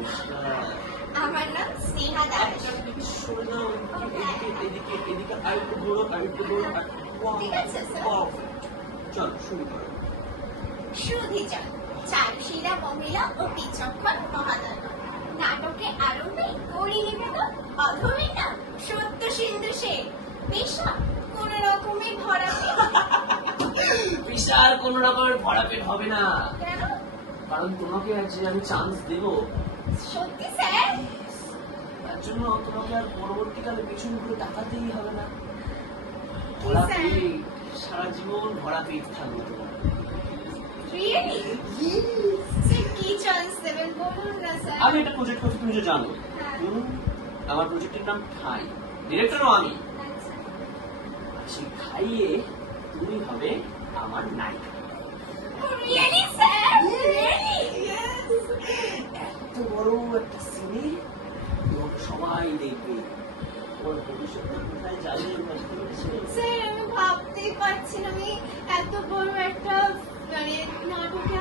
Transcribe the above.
নমস্কার। আমার নাম স্নেহা দাস। এদিকে সরে দাও, এদিকে আরেকটু ঘোরো, ঠিক আছে, স্যার। চল শুরু করো। সুধিজন চারুশীলা মহিলা ও বিচক্ষণ মহাদান নাটকে আরম্ভে করি নিবেদন অধমের নাম সত্য সিন্ধু সেন পেশা কোন রকমে ভরা বিশাল কোন রকমের ভরা পেট হবে না, কেন? কারণ তোমাকে আজ যে আমি চান্স দেবো সত্যি স্যার? তার জন্য তোমাকে আর পরবর্তীকালে পেছন ঘুরে তাকাতেই হবে না। কি ভরা স্যার? পেট, সারা জীবন ভরা পেট থাকবে তোমার। রিয়েলি? স্যার কি চান্স দেবেন বলুন না স্যার। আমি একটা প্রজেক্ট করছি, তুমি যে জানো। হ্যাঁ। আমার প্রজেক্টের নাম ঠাই, ডিরেক্টরও আমি। আচ্ছা। সেই খাইয়ে তুমি হবে আমার নায়িকা। Really sir? রিয়েলি? ইয়েস। এত বড় একটা সিনে এবং সবাই দেখবে। ওর ভবিষ্যৎটা কোথায় যাবে বুঝতে পেরেছো? স্যার আমি ভাবতেই পারছি না আমি এত বড় একটা মানে নাটকে